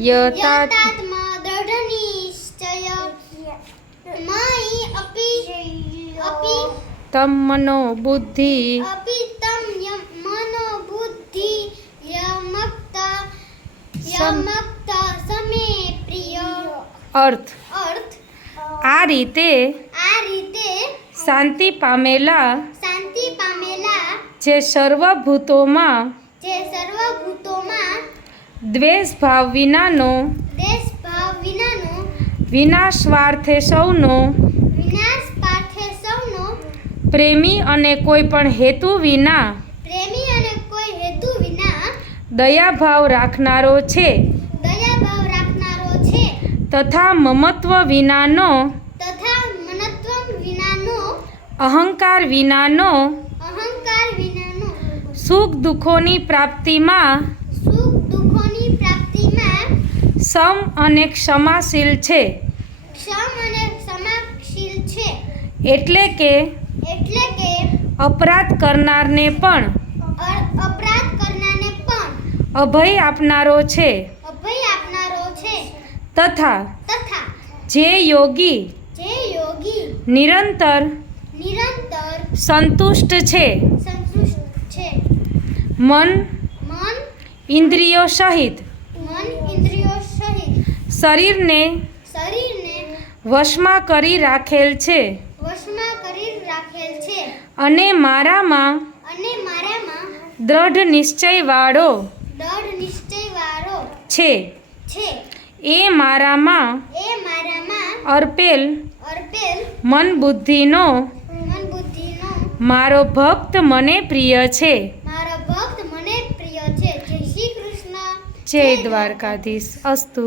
यतात्मा दृढनिश्चय मयि अपि तम मनो बुद्धि समे प्रिय। अर्थ आ रीते शांति पामेला जे सर्वभूतों द्वेष भाव विनानो विनास्वार्थे सौनो प्रेमी अने कोई पण हेतु विना दयाभाव राखनारो छे तथा ममत्व विनानो अहंकार विनानो सुख दुखोनी प्राप्ति में सम अने क्षमाशील छे। एटले के अपराध करनारने पण अभय आपनारो छे तथा जे योगी निरंतर संतुष्ट छे मन इंद्रियों सहित शरीर ने वशमा करी राखेल छे अने मारामा दृढ़ निश्चय वाळो छे। ए मारामा अर्पेल मन बुद्धिनो मारो भक्त मने प्रिय छे। जय द्वारकाधीश। अस्तु।